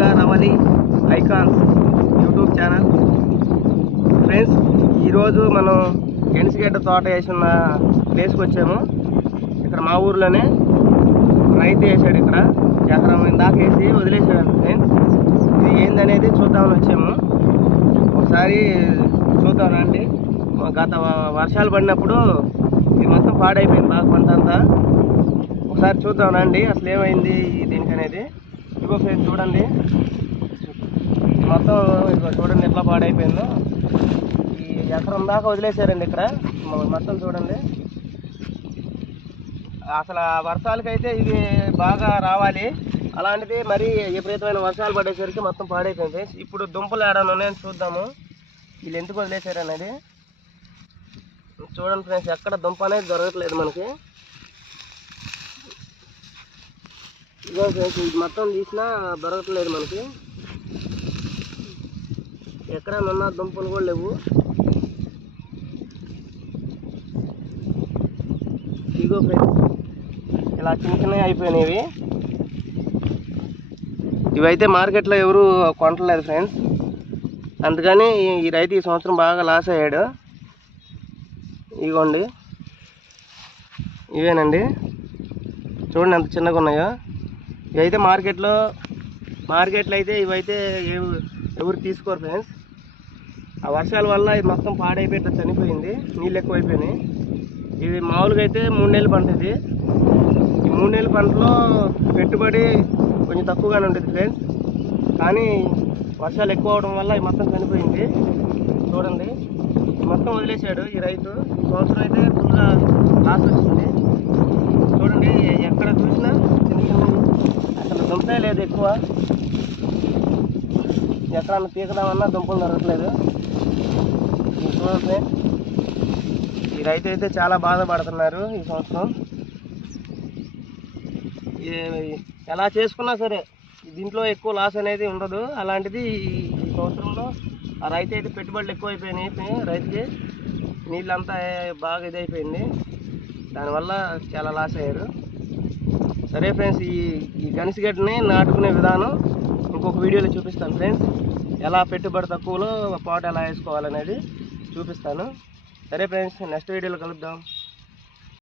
Durga Ravali icons YouTube channel. Friends, ఈరోజు మనం గెనిసిగడ్డ తోట వేసిన ప్లేస్కి వచ్చాము. ఇక్కడ మా ఊర్లోనే రైతు వేసాడు. ఇక్కడ ఎకరం దాకా వేసి వదిలేసాడు. ఫ్రెండ్స్, ఇది ఏందనేది చూద్దామని వచ్చాము. ఒకసారి చూద్దాం రండి. గత వర్షాలు పడినప్పుడు ఇది మొత్తం పాడైపోయింది బాగా పంట అంతా. ఒకసారి చూద్దాం రండి అసలు ఏమైంది దీనికి అనేది. ఇదిగో ఫ్రెండ్స్ చూడండి, మొత్తం ఇదిగో చూడండి ఎట్లా పాడైపోయిందో. ఈ ఎకరం దాకా వదిలేసారండి ఇక్కడ మొత్తం చూడండి. అసలు వర్షాలకైతే ఇవి బాగా రావాలి, అలాంటిది మరీ విపరీతమైన వర్షాలు పడేసరికి మొత్తం పాడైపోయింది. ఇప్పుడు దుంపలు ఏడాను ఉన్నాయని చూద్దాము వీళ్ళు ఎందుకు వదిలేసారు అనేది. చూడండి ఫ్రెండ్స్, ఎక్కడ దుంప అనేది దొరకట్లేదు మనకి. ఇదో ఫ్రెండ్స్, ఇది మొత్తం తీసినా దొరకట్లేదు మనకి. ఎక్కడైనా ఉన్న దుంపలు కూడా లేవు. ఇగో ఫ్రెండ్స్, ఇలా చిన్న చిన్నవి అయిపోయినాయి. ఇవైతే మార్కెట్లో ఎవరు కొనట్లేదు ఫ్రెండ్స్, అందుకని ఈ రైతు ఈ సంవత్సరం బాగా లాస్ అయ్యాడు. ఇగోండి ఇవేనండి, చూడండి ఎంత చిన్నగా ఉన్నాయో. ఇవైతే మార్కెట్లో అయితే ఇవైతే ఎవరు తీసుకోరు ఫ్రెండ్స్. ఆ వర్షాల వల్ల ఇది మొత్తం పాడైపోయి చనిపోయింది, నీళ్ళు ఎక్కువైపోయినాయి. ఇది మామూలుగా అయితే 3 నెలల పంట. ఇది ఈ 3 నెలల పంటలో పెట్టుబడి కొంచెం తక్కువగానే ఉంటుంది ఫ్రెండ్స్, కానీ వర్షాలు ఎక్కువ అవడం వల్ల ఇది మొత్తం చనిపోయింది. చూడండి, మొత్తం వదిలేశాడు ఈ రైతు. ఈ సంవత్సరం అయితే ఫుల్గా లాస్ వచ్చింది. చూడండి, ఎక్కడ చూసినా చిన్న చిన్న అసలు దుంపే లేదు ఎక్కువ. ఎక్కడన్నా పీకదామన్నా దుంపలు దొరకట్లేదు. చూడండి, ఈ రైతు అయితే చాలా బాధపడుతున్నారు ఈ సంవత్సరం. ఎలా చేసుకున్నా సరే దీంట్లో ఎక్కువ లాస్ అనేది ఉండదు. అలాంటిది ఈ సంవత్సరంలో ఆ రైతు అయితే పెట్టుబడులు ఎక్కువైపోయినాయి. రైతుకి నీళ్ళంతా బాగా ఇదైపోయింది, దానివల్ల చాలా లాస్ అయ్యారు. సరే ఫ్రెండ్స్, ఈ గనిసిగడ్డని నాటుకునే విధానం ఇంకొక వీడియోలో చూపిస్తాను ఫ్రెండ్స్. ఎలా పెట్టుబడి తక్కువలో పాటు ఎలా వేసుకోవాలనేది చూపిస్తాను. సరే ఫ్రెండ్స్, నెక్స్ట్ వీడియోలో కలుద్దాం.